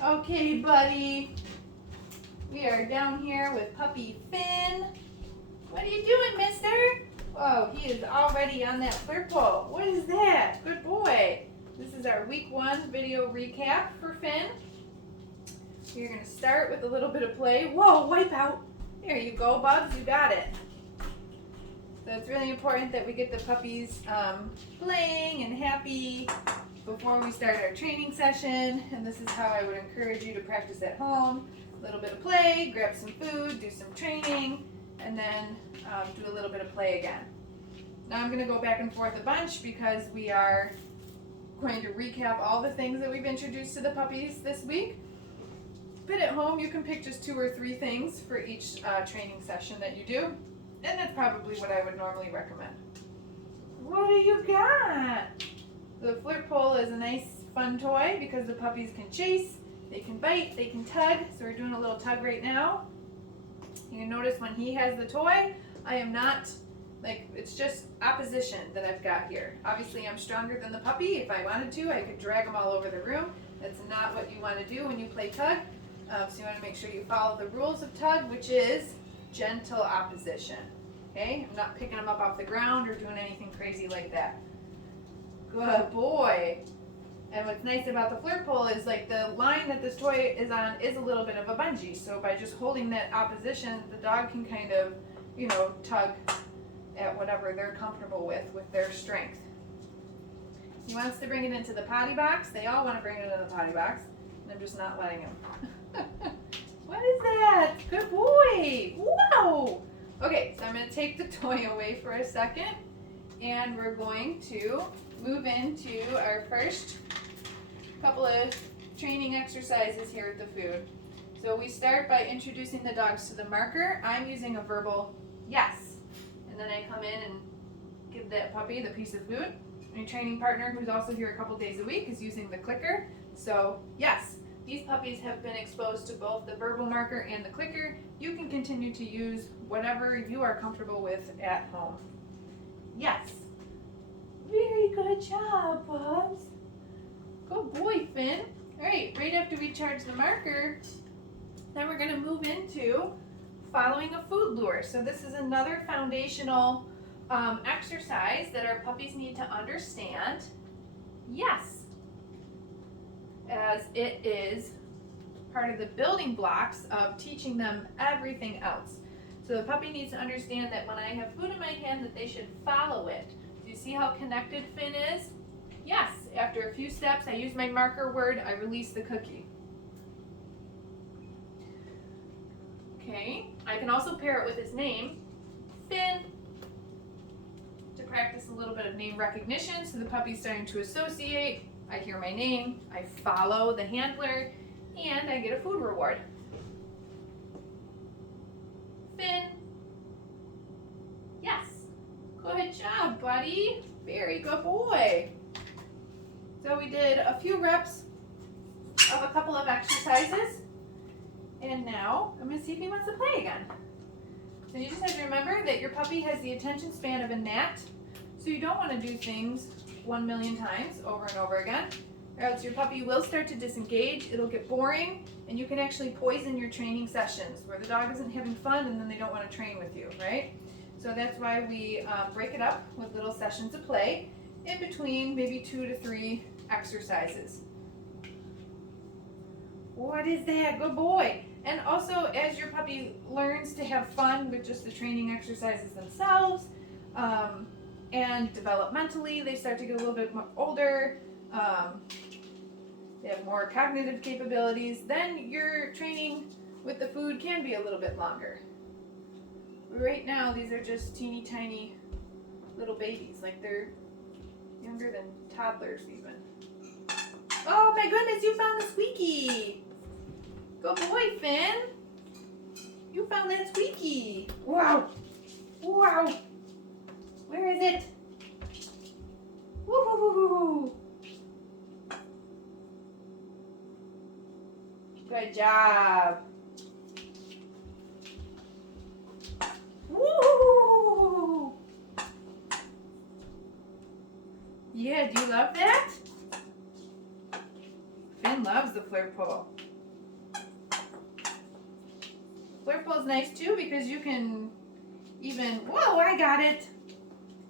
Okay, buddy. We are down here with puppy Finn. What are you doing, mister? Oh, he is already on that flirt pole. What is that? Good boy. This is our week 1 video recap for Finn. You're going to start with a little bit of play. Whoa, wipe out. There you go, Bubs. You got it. So it's really important that we get the puppies playing and happy before we start our training session. And this is how I would encourage you to practice at home. A little bit of play, grab some food, do some training, and then do a little bit of play again. Now I'm going to go back and forth a bunch because we are going to recap all the things that we've introduced to the puppies this week. But at home you can pick just 2 or 3 things for each training session that you do. And that's probably what I would normally recommend. What do you got? The flirt pole is a nice fun toy because the puppies can chase, they can bite, they can tug. So we're doing a little tug right now. You can notice when he has the toy, I am not, it's just opposition that I've got here. Obviously I'm stronger than the puppy. If I wanted to, I could drag him all over the room. That's not what you want to do when you play tug. So you want to make sure you follow the rules of tug, which is gentle opposition. Okay, I'm not picking him up off the ground or doing anything crazy like that. Good boy. And what's nice about the flirt pole is the line that this toy is on is a little bit of a bungee. So by just holding that opposition, the dog can kind of, tug at whatever they're comfortable with their strength. He wants to bring it into the potty box. They all want to bring it into the potty box. And I'm just not letting him. What is that? Good boy. Wow. Okay, so I'm going to take the toy away for a second. And we're going to move into our first couple of training exercises here at the food. So we start by introducing the dogs to the marker. I'm using a verbal yes. And then I come in and give that puppy the piece of food. My training partner, who's also here a couple days a week, is using the clicker. So yes, these puppies have been exposed to both the verbal marker and the clicker. You can continue to use whatever you are comfortable with at home. Yes. Very good job, Bubs. Good boy, Finn. All right, right after we charge the marker, then we're going to move into following a food lure. So this is another foundational exercise that our puppies need to understand. Yes, as it is part of the building blocks of teaching them everything else. So the puppy needs to understand that when I have food in my hand that they should follow it. Do you see how connected Finn is? Yes, after a few steps I use my marker word, I release the cookie. Okay, I can also pair it with his name, Finn, to practice a little bit of name recognition so the puppy's starting to associate. I hear my name, I follow the handler, and I get a food reward. Finn. Yes. Good job, buddy. Very good boy. So we did a few reps of a couple of exercises, and now I'm going to see if he wants to play again. So you just have to remember that your puppy has the attention span of a gnat, so you don't want to do things 1,000,000 times over and over again, or else your puppy will start to disengage, it'll get boring, and you can actually poison your training sessions where the dog isn't having fun and then they don't want to train with you, right? So that's why we break it up with little sessions of play in between maybe 2 to 3 exercises. What is that? Good boy. And also, as your puppy learns to have fun with just the training exercises themselves, and developmentally, they start to get a little bit more older, they have more cognitive capabilities, then your training with the food can be a little bit longer. Right now, these are just teeny tiny little babies, they're younger than toddlers even. Oh my goodness, you found the squeaky! Good boy, Finn! You found that squeaky! Wow! Wow! Where is it? Woo-hoo-hoo-hoo-hoo! Good job! Woo! Yeah, do you love that? Finn Finn loves the flirt pole. Flirt pole is nice too because you can even, whoa, I got it.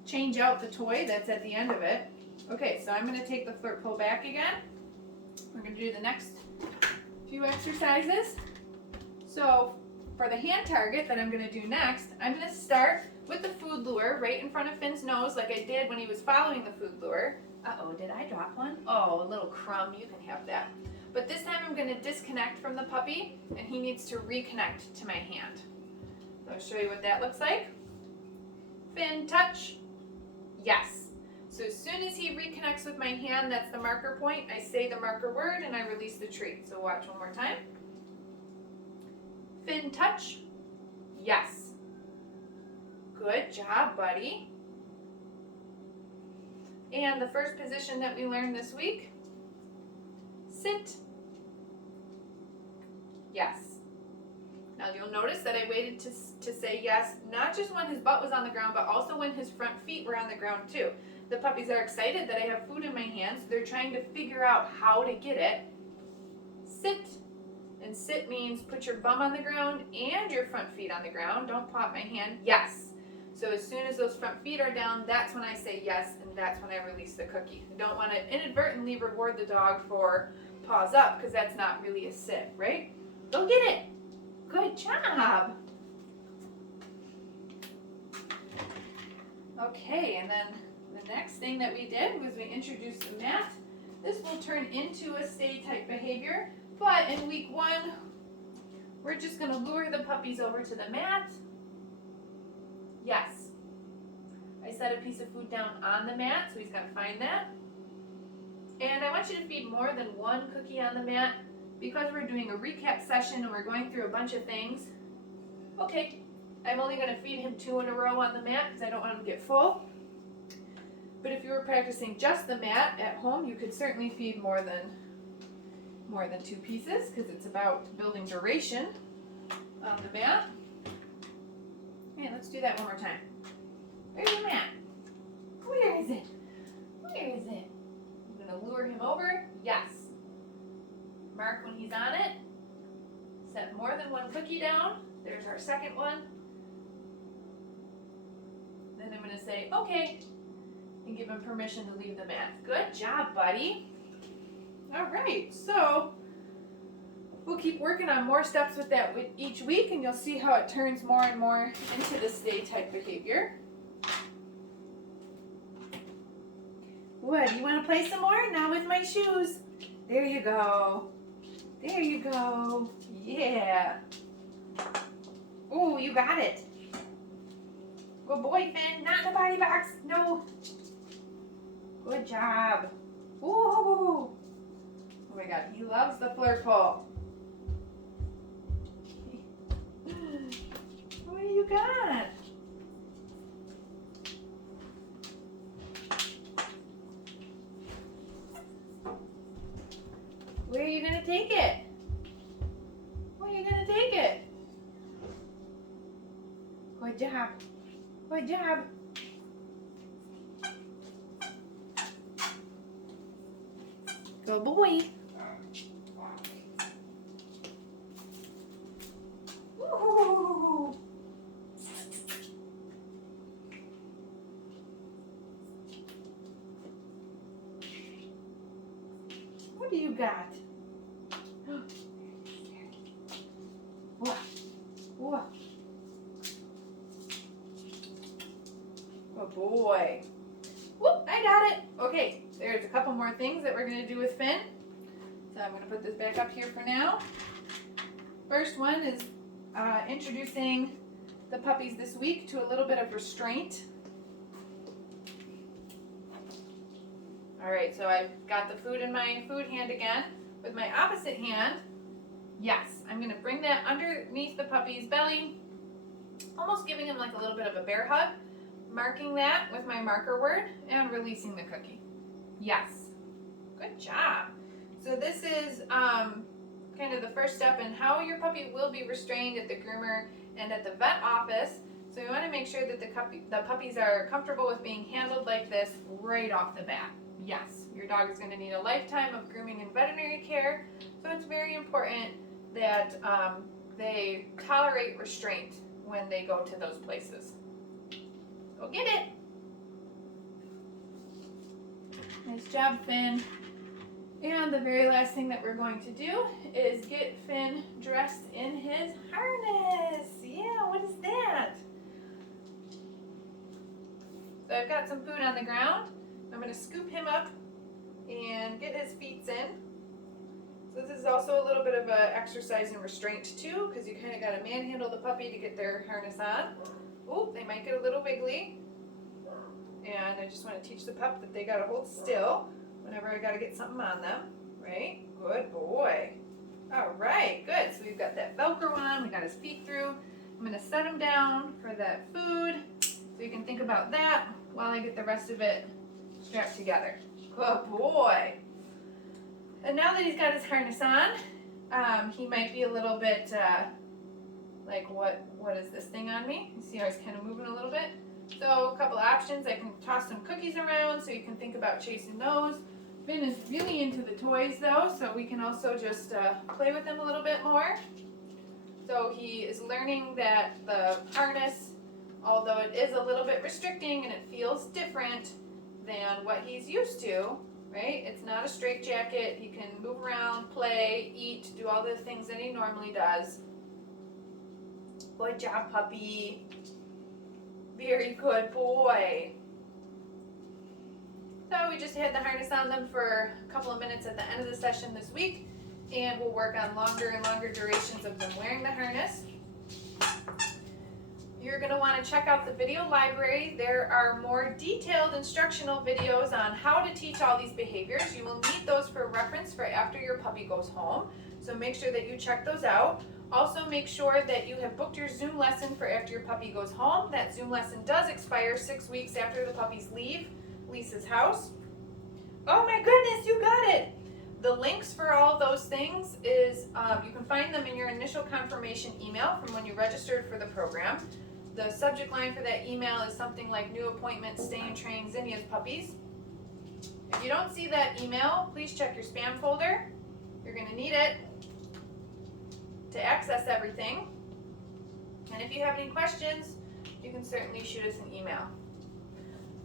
Change out the toy that's at the end of it. Okay, so I'm going to take the flirt pole back again. We're going to do the next few exercises. So for the hand target that I'm going to do next, I'm going to start with the food lure right in front of Finn's nose like I did when he was following the food lure. Uh-oh, did I drop one? Oh, a little crumb, you can have that. But this time I'm going to disconnect from the puppy and he needs to reconnect to my hand. So I'll show you what that looks like. Finn, touch. Yes. So as soon as he reconnects with my hand, that's the marker point, I say the marker word and I release the treat. So watch one more time. Finn, touch. Yes. Good job, buddy. And the first position that we learned this week, sit. Yes. Now you'll notice that I waited to say yes, not just when his butt was on the ground, but also when his front feet were on the ground too. The puppies are excited that I have food in my hands. So they're trying to figure out how to get it. Sit. And sit means put your bum on the ground and your front feet on the ground. Don't pop my hand. Yes. So as soon as those front feet are down, that's when I say yes, and that's when I release the cookie. I don't want to inadvertently reward the dog for paws up because that's not really a sit, right? Go get it. Good job. Okay, and then the next thing that we did was we introduced the mat. This will turn into a stay type behavior, but in week 1, we're just going to lure the puppies over to the mat. Yes. I set a piece of food down on the mat, so he's got to find that. And I want you to feed more than one cookie on the mat because we're doing a recap session and we're going through a bunch of things. Okay, I'm only going to feed him 2 in a row on the mat because I don't want him to get full. But if you were practicing just the mat at home, you could certainly feed more than 2 pieces because it's about building duration on the mat. Okay, let's do that one more time. Where's your mat? Where is it? Where is it? I'm going to lure him over. Yes. Mark when he's on it. Set more than 1 cookie down. There's our second one. Then I'm going to say, okay, and give him permission to leave the mat. Good job, buddy. All right, so we'll keep working on more steps with that each week, and you'll see how it turns more and more into the stay type behavior. What, you want to play some more? Now with my shoes. There you go. There you go. Yeah. Ooh, you got it. Good boy, Finn. Not in the body box. No. Good job. Ooh. Oh my God, he loves the flirt pole. What do you got? Where are you going to take it? Where are you going to take it? Good job. Good job. Good boy. Ooh. What do you got? Whoa. Whoa. Good boy. Whoop, I got it. Okay, there's a couple more things that we're going to do with Finn. So I'm going to put this back up here for now. First one is introducing the puppies this week to a little bit of restraint. All right, so I've got the food in my food hand again. With my opposite hand, yes, I'm going to bring that underneath the puppy's belly, almost giving him like a little bit of a bear hug, marking that with my marker word, and releasing the cookie. Yes, good job. So this is kind of the first step in how your puppy will be restrained at the groomer and at the vet office. So we want to make sure that the puppies are comfortable with being handled like this right off the bat. Yes, Your dog is going to need a lifetime of grooming and veterinary care, so it's very important that they tolerate restraint when they go to those places. Go get it! Nice job, Finn. And the very last thing that we're going to do is get Finn dressed in his harness. Yeah, what is that? So I've got some food on the ground. I'm going to scoop him up and get his feet in. So this is also a little bit of an exercise in restraint too, because you kind of got to manhandle the puppy to get their harness on. Oh, they might get a little wiggly. And I just want to teach the pup that they got to hold still whenever I got to get something on them, right? Good boy. All right, good. So we've got that Velcro on, we got his feet through. I'm going to set him down for that food, so you can think about that while I get the rest of it strapped together. Good boy. And now that he's got his harness on, he might be a little bit like, what is this thing on me? You see how he's kind of moving a little bit? So a couple options. I can toss some cookies around so you can think about chasing those. Finn is really into the toys though, so we can also just play with him a little bit more. So he is learning that the harness, although it is a little bit restricting and it feels different than what he's used to, right? It's not a straitjacket. He can move around, play, eat, do all the things that he normally does. Good job, puppy. Very good boy. So we just had the harness on them for a couple of minutes at the end of the session this week, and we'll work on longer and longer durations of them wearing the harness. You're going to want to check out the video library. There are more detailed instructional videos on how to teach all these behaviors. You will need those for reference for after your puppy goes home, so make sure that you check those out. Also make sure that you have booked your Zoom lesson for after your puppy goes home. That Zoom lesson does expire 6 weeks after the puppies leave Lisa's house. Oh my goodness, you got it! The links for all those things is, you can find them in your initial confirmation email from when you registered for the program. The subject line for that email is something like new appointment, stay and train Zinnia's puppies. If you don't see that email, please check your spam folder. You're going to need it to access everything. And if you have any questions, you can certainly shoot us an email.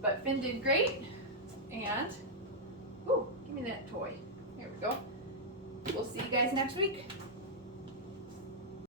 But Finn did great, and ooh, give me that toy. Here we go. We'll see you guys next week.